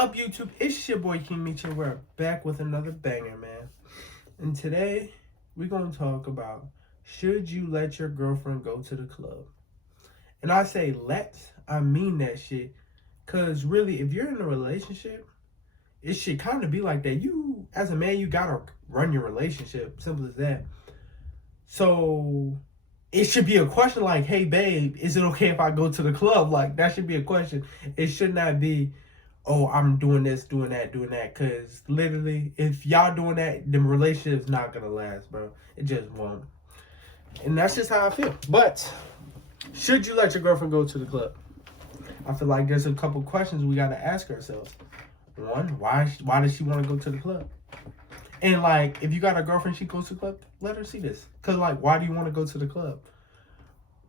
up, YouTube? It's your boy King Mitchell. We're back with another banger, man. And today, we're going to talk about, should you let your girlfriend go to the club? And I say I mean that shit. Because really, if you're in a relationship, it should kind of be like that. You, as a man, you got to run your relationship. Simple as that. So, it should be a question like, hey, babe, is it okay if I go to the club? Like, that should be a question. It should not be, oh, I'm doing this, doing that, doing that. Because literally, if y'all doing that, the relationship's not going to last, bro. It just won't. And that's just how I feel. But should you let your girlfriend go to the club? I feel like there's a couple questions we got to ask ourselves. One, why does she want to go to the club? And, like, if you got a girlfriend, she goes to the club, let her see this. Because, like, why do you want to go to the club?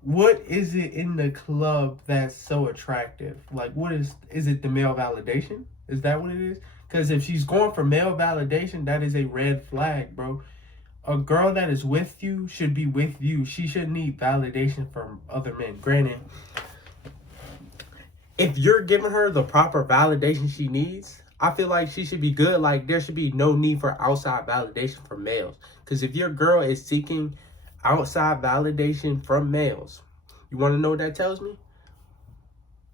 What is it in the club that's so attractive? Like, what is it the male validation? Is that what it is? Because if she's going for male validation, that is a red flag, bro. A girl that is with you should be with you. She shouldn't need validation from other men. Granted, if you're giving her the proper validation she needs, I feel like she should be good. Like, there should be no need for outside validation from males. Because if your girl is seeking outside validation from males, you want to know what that tells me?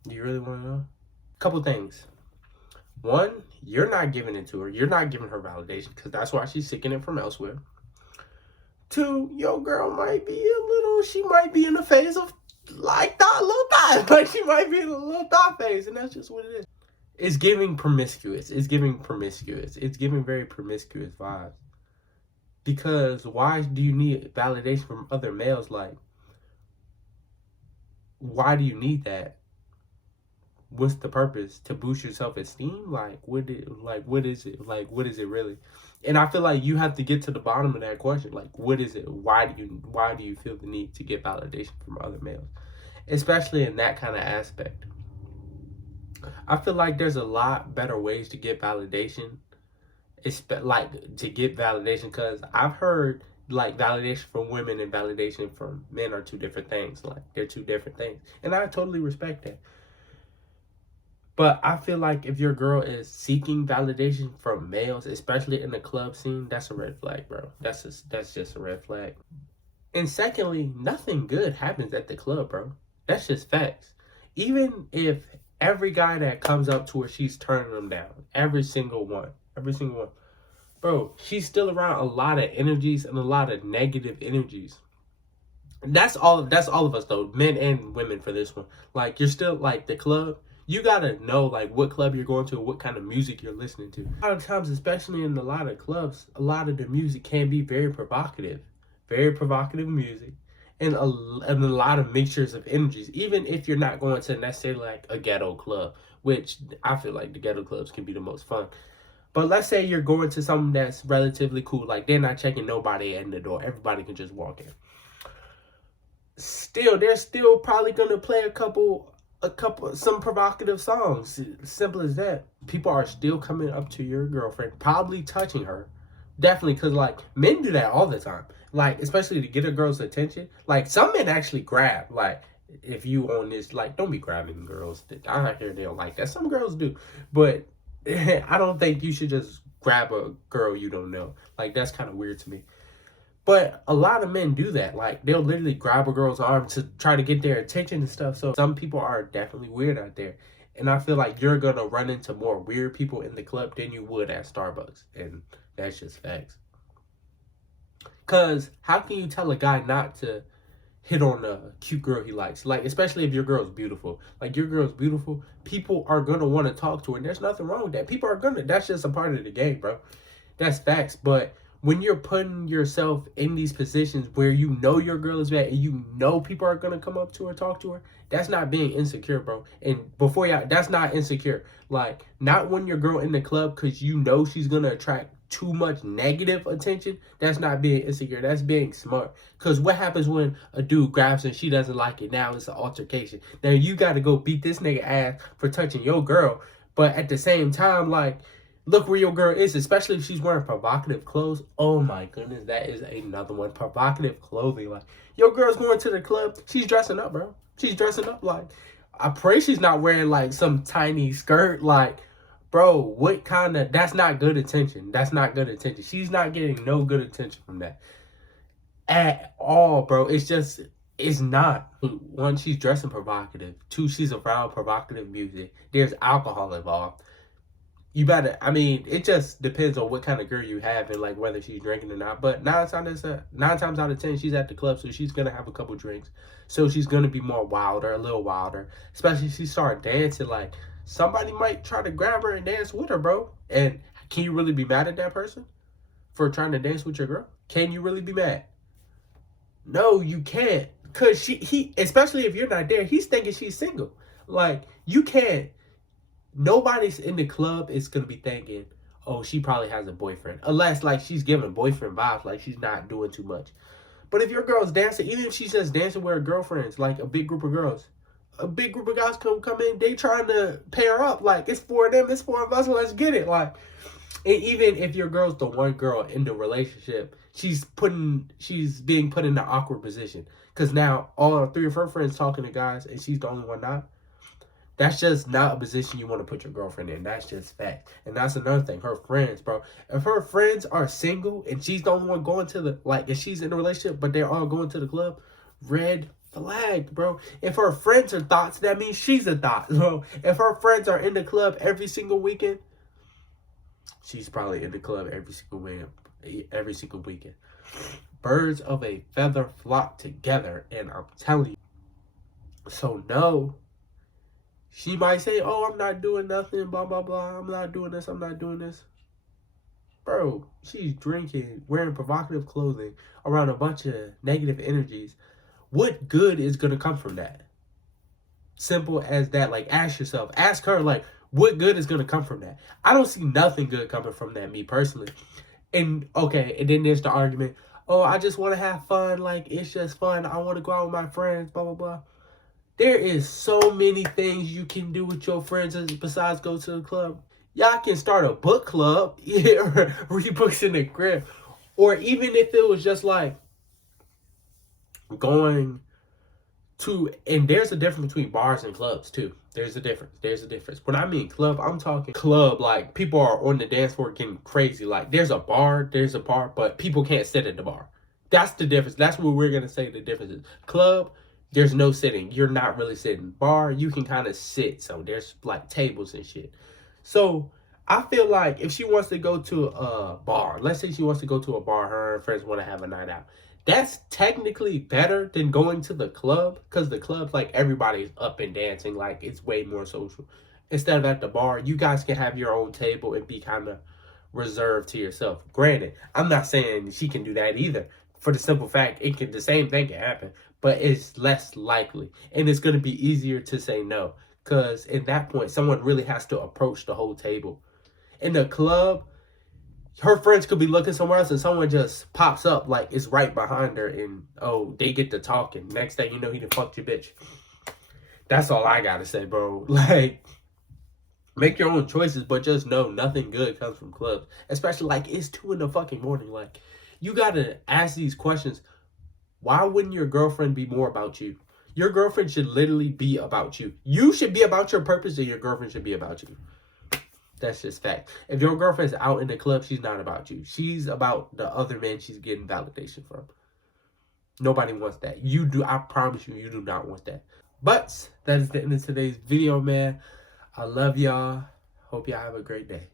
Do you really want to know? Couple things. One, you're not giving it to her. You're not giving her validation because that's why she's seeking it from elsewhere. Two, your girl might be she might be in a phase of like that little thigh. Like, she might be in a little thigh phase, and that's just what it is. It's giving promiscuous. It's giving very promiscuous vibes. Because why do you need validation from other males? Like, why do you need that? What's the purpose? To boost your self-esteem? Like, what is it really? And I feel like you have to get to the bottom of that question. Like, what is it? Why do you feel the need to get validation from other males? Especially in that kind of aspect. I feel like there's a lot better ways to get validation. Because I've heard like validation from women and validation from men are two different things. Like, they're two different things. And I totally respect that. But I feel like if your girl is seeking validation from males, especially in the club scene, that's a red flag, bro. That's just a red flag. And secondly, nothing good happens at the club, bro. That's just facts. Even if every guy that comes up to her, she's turning them down. Every single one. Bro, she's still around a lot of energies and a lot of negative energies. That's all of us, though. Men and women for this one. Like, you're still, like, the club. You gotta know, like, what club you're going to, what kind of music you're listening to. A lot of times, especially in a lot of clubs, a lot of the music can be very provocative. Very provocative music. And a lot of mixtures of energies. Even if you're not going to necessarily, like, a ghetto club. Which, I feel like the ghetto clubs can be the most fun. But let's say you're going to something that's relatively cool. Like, they're not checking nobody in the door. Everybody can just walk in. Still, they're still probably going to play some provocative songs. Simple as that. People are still coming up to your girlfriend, probably touching her. Definitely, because, like, men do that all the time. Like, especially to get a girl's attention. Like, some men actually grab. Like, if you on this, like, don't be grabbing girls. I hear they don't like that. Some girls do. But I don't think you should just grab a girl you don't know. Like, that's kind of weird to me. But a lot of men do that. Like, they'll literally grab a girl's arm to try to get their attention and stuff. So some people are definitely weird out there. And I feel like you're going to run into more weird people in the club than you would at Starbucks. And that's just facts. Because how can you tell a guy not to hit on a cute girl he likes? Like, especially if your girl's beautiful. Like, your girl's beautiful. People are going to want to talk to her. And there's nothing wrong with that. People are going to. That's just a part of the game, bro. That's facts. But when you're putting yourself in these positions where you know your girl is bad and you know people are going to come up to her, talk to her, that's not being insecure, bro. And that's not insecure. Like, not when your girl in the club because you know she's going to attract too much negative attention. That's not being insecure. That's being smart. Because what happens when a dude grabs her and she doesn't like it? Now it's an altercation. Now you got to go beat this nigga ass for touching your girl. But at the same time, like, look where your girl is, especially if she's wearing provocative clothes. Oh my goodness, that is another one. Provocative clothing. Like, your girl's going to the club. She's dressing up, bro. She's dressing up. Like, I pray she's not wearing like some tiny skirt. Like, Bro, what kind of... That's not good attention. That's not good attention. She's not getting no good attention from that. At all, bro. It's just... It's not. One, she's dressing provocative. Two, she's around provocative music. There's alcohol involved. You better... I mean, it just depends on what kind of girl you have and, like, whether she's drinking or not. But 9 times out of 10, she's at the club, so she's going to have a couple drinks. So she's going to be more wilder, a little wilder. Especially if she start dancing, like... Somebody might try to grab her and dance with her, bro. And can you really be mad at that person for trying to dance with your girl? Can you really be mad? No, you can't. Because he, especially if you're not there, he's thinking she's single. Like, you can't. Nobody's in the club is going to be thinking, oh, she probably has a boyfriend. Unless, like, she's giving boyfriend vibes, like she's not doing too much. But if your girl's dancing, even if she's just dancing with her girlfriends, like a big group of girls, a big group of guys come in, they trying to pair up. Like, it's for them, it's for us, let's get it. Like, and even if your girl's the one girl in the relationship, she's being put in an awkward position. Because now all 3 of her friends talking to guys and she's the only one not. That's just not a position you want to put your girlfriend in. That's just fact. And that's another thing. Her friends, bro. If her friends are single and she's the only one going to the, like, if she's in a relationship, but they're all going to the club, red flag, bro. If her friends are thoughts, that means she's a thought. So if her friends are in the club every single weekend, she's probably in the club every single weekend. Birds of a feather flock together, and I'm telling you. So no, she might say, oh, I'm not doing nothing, blah, blah, blah. I'm not doing this, I'm not doing this. Bro, she's drinking, wearing provocative clothing around a bunch of negative energies. What good is going to come from that? Simple as that. Like, ask yourself. Ask her, like, what good is going to come from that? I don't see nothing good coming from that, me personally. And, okay, and then there's the argument. Oh, I just want to have fun. Like, it's just fun. I want to go out with my friends, blah, blah, blah. There is so many things you can do with your friends besides go to the club. Y'all can start a book club. Yeah, read books in the crib. Or even if it was just like, going to, and there's a difference between bars and clubs too. There's a difference. When I mean club, I'm talking club like people are on the dance floor getting crazy. Like there's a bar, but people can't sit at the bar. That's the difference. That's what we're gonna say the difference is. Club, there's no sitting. You're not really sitting. Bar, you can kind of sit. So there's like tables and shit. So I feel like if she wants to go to a bar, let's say she wants to go to a bar, her and her friends want to have a night out. That's technically better than going to the club, because the club, like, everybody's up and dancing. Like, it's way more social. Instead of at the bar, you guys can have your own table and be kind of reserved to yourself. Granted, I'm not saying she can do that either. For the simple fact, the same thing can happen, but it's less likely. And it's going to be easier to say no, because at that point, someone really has to approach the whole table. In the club, her friends could be looking somewhere else and someone just pops up like it's right behind her and, oh, they get to talking. Next thing you know, he done fucked your bitch. That's all I gotta say, bro. Like, make your own choices, but just know nothing good comes from clubs. Especially, like, it's 2 in the fucking morning. Like, you gotta ask these questions. Why wouldn't your girlfriend be more about you? Your girlfriend should literally be about you. You should be about your purpose and your girlfriend should be about you. That's just fact. If your girlfriend's out in the club, she's not about you. She's about the other men she's getting validation from. Nobody wants that. You do. I promise you, you do not want that. But that is the end of today's video, man. I love y'all. Hope y'all have a great day.